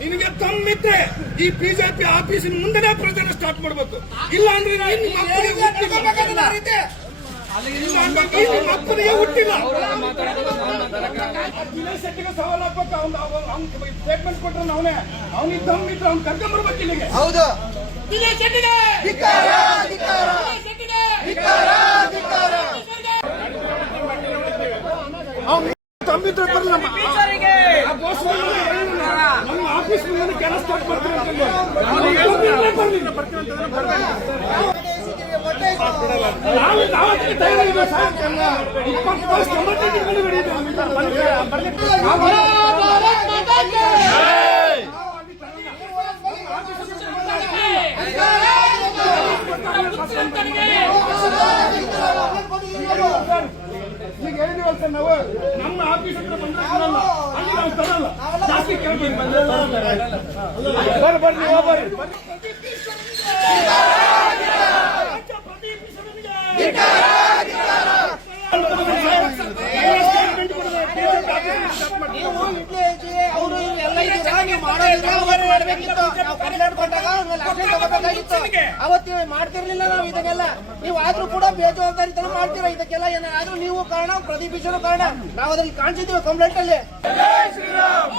ನಿನಗೆ ತಮ್ಮಿದ್ರೆ ಈ ಬಿಜೆಪಿ ಆಫೀಸಿನ ಮುಂದೆನೇ ಪ್ರಚಾರ ಸ್ಟಾರ್ಟ್ ಮಾಡ್ಬೇಕು. ಇಲ್ಲ ಅಂದ್ರೆ ಮಕ್ಕಳಿಗೆ ಹುಟ್ಟಿಲ್ಲ. ಶೆಟ್ಟಿಗೆ ಸವಾಲ್ ಹಾಕ್ಬೇಕು. ಅವ್ನು ಸ್ಟೇಟ್ಮೆಂಟ್ ಕೊಟ್ರೆ ಅವನೇ ಅವನಿಗೆ ತಮ್ಮಿದ್ರೆ ಅವ್ನು ಕರ್ಕೊಂಡ್ಬರ್ಬೇಕು ಇಲ್ಲಿಗೆ. ಹೌದು ತಮ್ಮಿದ್ರೆ ಬರಲ್ಲ. ನಮ್ಮ ಆಫೀಸ್ ಮುಂದೆ ಕೆಲಸ ಸ್ಟಾರ್ಟ್ ಮಾಡ್ತೀವಿ ಈಗ ಹೇಳಿದೀವಲ್ಲ ಸರ್, ನಾವು ನಮ್ಮ ಆಫೀಸ್ ಹತ್ರ ಬಂದ್ರೆ ಅಲ್ಲಿ ನಾವು ತರಲ್ಲ. ಜಾಸ್ತಿ ಕೇಳ್ತೀವಿ. ಬರ್ರಿ ಅವತ್ತು ಮಾಡ್ತಿರ್ಲಿಲ್ಲ ನಾವು ಇದನ್ನೆಲ್ಲ. ನೀವು ಆದ್ರೂ ಕೂಡ ಬೇಜವಾಬ್ದಾರಿತನ ಮಾಡ್ತೀರಾ. ಇದಕ್ಕೆಲ್ಲ ಏನಾದ್ರೂ ನೀವು ಕಾರಣ, ಪ್ರದೀಪ್ ಈಶ್ವರ ಕಾರಣ. ನಾವು ಅದ್ರಲ್ಲಿ ಕಾಣಿಸಿದ್ದೀವಿ ಕಂಪ್ಲೇಂಟ್ ಅಲ್ಲಿ. ಶ್ರೀರಾಮ್